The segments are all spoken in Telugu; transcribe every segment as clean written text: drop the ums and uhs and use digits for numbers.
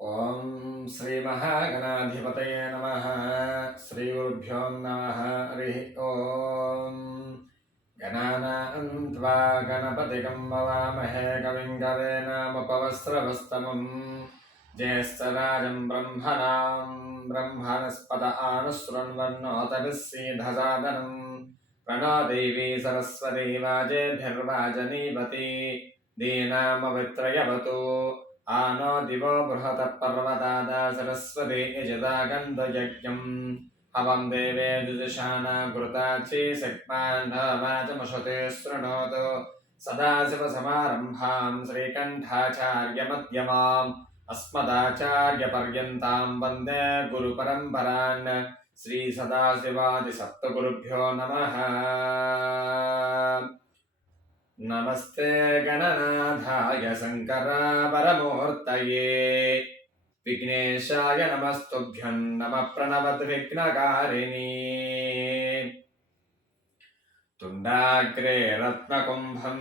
ఓం శ్రీ మహాగణాధిపతయే నమః. శ్రీ గురుభ్యో నమః. హరి ఓం. గణానాం త్వా గణపతిగం భవామహే కవిం కవీనాముపవస్త్రవస్తమం జ్యేష్ఠరాజం బ్రహ్మణాం బ్రహ్మణస్పద ఆనుశృణ్వన్నోతభిः सीधसादनं प्रणो देवी सरस्वती वाजेभिर्वाजनीवती दीनामवित्रयवतु आनो दिवो बृहतः पर्वतादा सरस्वती यजदागन्धयज्ञम् हवं देवे दुदशाना कृताची शक्मान्धवाचमशते शृणोतु सदाशिवसमारम्भां श्रीकण्ठाचार्यमध्यमाम् अस्मदाचार्यपर्यन्तां वन्दे गुरुपरम्परान् श्रीसदाशिवादिसप्तगुरुभ्यो नमः. नमस्ते गणनाथाय शङ्करापरमूर्तये विघ्नेशाय नमस्तुभ्यं नमः प्रणवद्विघ्नकारिणी तुण्डाग्रे रत्नकुम्भं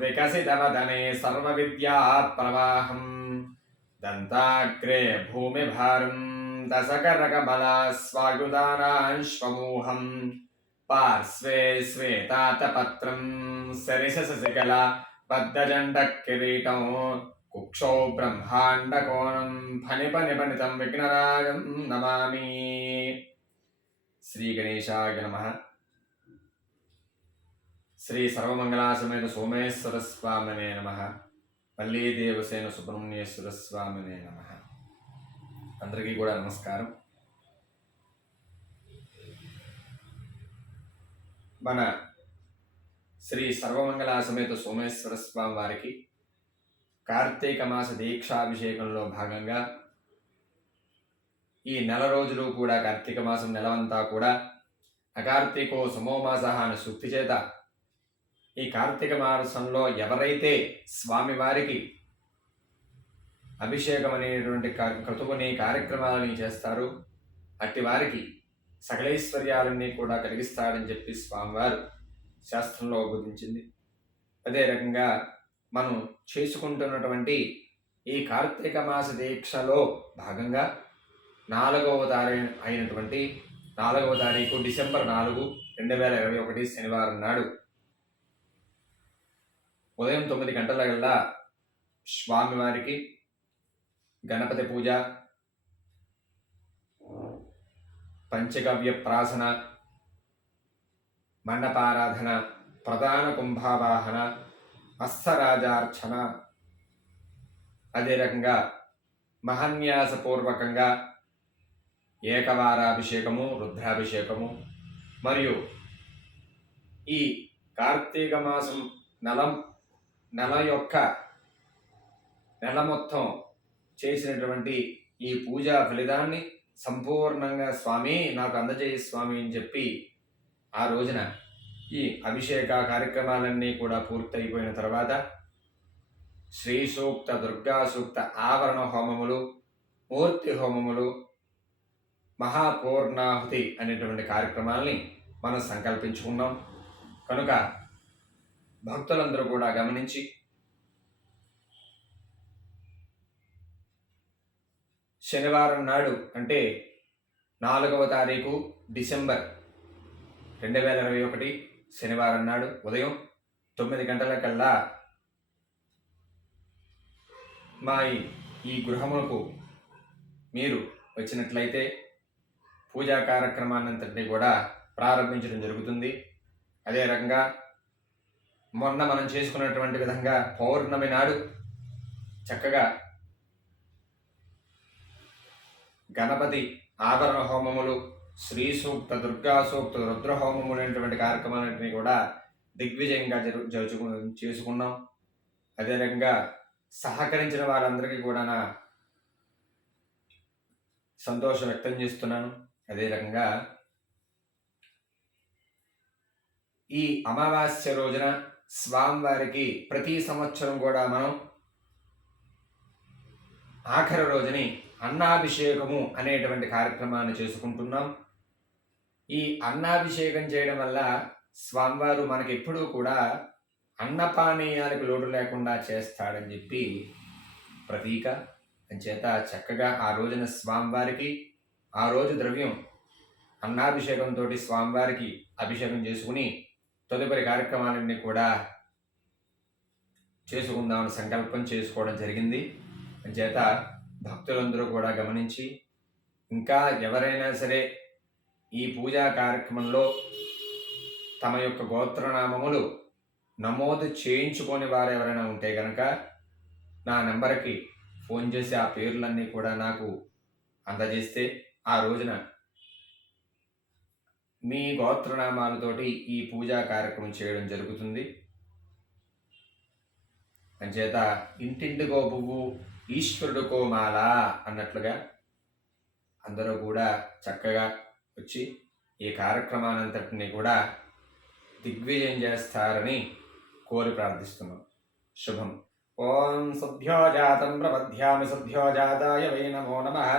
विकसितवदने सर्वविद्याप्रवाहं दन्ताग्रे भूमिभारं दशकरकमलास्वायुधानाश्वमूहं पार्श्वे श्वेतातपत्रं सरिसशशिकला बद्धजण्डकिरीटं कुक्षौ ब्रह्माण्डकोणं फणिपनिपणितं विघ्नराजं नमामि. श्रीगणेशाय नमः. శ్రీ సర్వమంగళాసమేత సోమేశ్వర స్వామినే నమః. పల్లీ దేవసేన సుబ్రహ్మణ్యేశ్వర స్వామినే నమః. అందరికీ కూడా నమస్కారం. మన శ్రీ సర్వమంగళాసమేత సోమేశ్వర స్వామి వారికి కార్తీక మాస దీక్షాభిషేకంలో భాగంగా ఈ నెల రోజులు కూడా కార్తీక మాసం నెలవంతా కూడా అకార్తీకో సమోమాస అనే సూక్తి చేత ఈ కార్తీక మాసంలో ఎవరైతే స్వామివారికి అభిషేకం అనేటువంటి క్రతువుని కార్యక్రమాలని చేస్తారో అట్టి వారికి సకలైశ్వర్యాలన్నీ కూడా కలిగిస్తాడని చెప్పి స్వామివారు శాస్త్రంలో బోధించింది. అదే రకంగా మనం చేసుకుంటున్నటువంటి ఈ కార్తీక మాస దీక్షలో భాగంగా 4వ అయినటువంటి 4వ తారీఖు డిసెంబర్ 4, 2021 శనివారం నాడు ఉదయం 9 గంటలకల్లా స్వామివారికి గణపతి పూజ, పంచగవ్య ప్రాసన, మండపారాధన, ప్రధాన కుంభావాహన, హస్తరాజార్చన, అదే రకంగా మహాన్యాసపూర్వకంగా ఏకవారాభిషేకము, రుద్రాభిషేకము మరియు ఈ కార్తీక మాసం నెల మొత్తం చేసినటువంటి ఈ పూజా ఫలితాన్ని సంపూర్ణంగా స్వామి నాకు అందజేయ స్వామి అని చెప్పి ఆ రోజున ఈ అభిషేక కార్యక్రమాలన్నీ కూడా పూర్తయిపోయిన తర్వాత శ్రీ సూక్త, దుర్గా సూక్త ఆవరణ హోమములు, మూర్తి హోమములు, మహాపూర్ణాహుతి అనేటువంటి కార్యక్రమాల్ని మనం సంకల్పించుకున్నాం. కనుక భక్తులందరూ కూడా గమనించి శనివారం నాడు అంటే 4వ తారీఖు డిసెంబర్ 2021 శనివారం నాడు ఉదయం 9 గంటలకల్లా మా ఈ గృహములకు మీరు వచ్చినట్లయితే పూజా కార్యక్రమాన్నంతటినీ కూడా ప్రారంభించడం జరుగుతుంది. అదే రకంగా మొన్న మనం చేసుకున్నటువంటి విధంగా పౌర్ణమి నాడు చక్కగా గణపతి ఆవరణ హోమములు, శ్రీ సూక్త, దుర్గా సూక్త, రుద్ర హోమములు అనేటువంటి కార్యక్రమాలన్నింటినీ కూడా దిగ్విజయంగా చేసుకున్నాం. అదే రకంగా సహకరించిన వారందరికీ కూడా నా సంతోషం వ్యక్తం చేస్తున్నాను. అదే రకంగా ఈ అమావాస్య రోజున స్వామివారికి ప్రతి సంవత్సరం కూడా మనం ఆఖరి రోజుని అన్నాభిషేకము అనేటువంటి కార్యక్రమాన్ని చేసుకుంటున్నాం. ఈ అన్నాభిషేకం చేయడం వల్ల స్వామివారు మనకి ఎప్పుడూ కూడా అన్నపానీయాలకు లోటు లేకుండా చేస్తాడని చెప్పి ప్రతీక. అంచేత చక్కగా ఆ రోజున స్వామివారికి ఆ రోజు ద్రవ్యం అన్నాభిషేకంతో స్వామివారికి అభిషేకం చేసుకుని తదుపరి కార్యక్రమాలన్నీ కూడా చేసుకుందామని సంకల్పం చేసుకోవడం జరిగింది. అంచేత భక్తులందరూ కూడా గమనించి ఇంకా ఎవరైనా సరే ఈ పూజా కార్యక్రమంలో తమ యొక్క గోత్రనామములు నమోదు చేయించుకొని వారు ఎవరైనా ఉంటే కనుక నా నెంబర్కి ఫోన్ చేసి ఆ పేర్లన్నీ కూడా నాకు అందజేస్తే ఆ రోజున మీ గోత్రనామాలతోటి ఈ పూజా కార్యక్రమం చేయడం జరుగుతుంది. అంచేత ఇంటింటికో పువ్వు ఈశ్వరుడికో మాల అన్నట్లుగా అందరూ కూడా చక్కగా వచ్చి ఈ కార్యక్రమానంతటిని కూడా దిగ్విజయం చేస్తారని కోరి ప్రార్థిస్తున్నాం. శుభం. ఓం సభ్యో జాతం ప్రపద్యామి సభ్యో జాతాయ వై నమో నమః.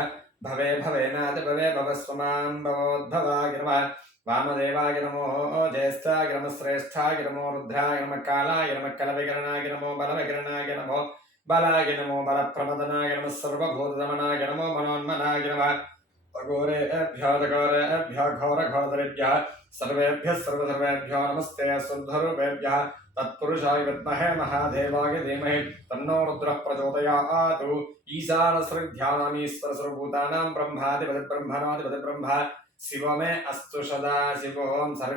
భవే భవేనాది భవే భవస్వమాం భవోద్భవాయ నమః. వామదేవాయ నమో జ్యేష్ఠాయ నమః శ్రేష్ఠాయ నమో రుద్రాయ నమః కాలాయ నమః కలవికరణాయ నమో బలవికరణాయ నమో బలాయ నమో బలప్రమదనాయ నమః సర్వభూతదమనాయ నమో మనోన్మనాయ నమః. అఘోరేభ్యో ఘోరఘోరధరేభ్యः సర్వేభ్యः సర్వసర్వేభ్యో నమస్తే శుద్ధరూపేభ్యः. తత్పురుషాయ విద్మహే మహాదేవాయ ధీమహి తన్నో రుద్రః ప్రచోదయాత్. ఈశానస్రవిద్యానామీశ్వరస్వరూభూతానాం బ్రహ్మాధిపతి బ్రహ్మ శివమే అస్తు సదా శివోం సర్వే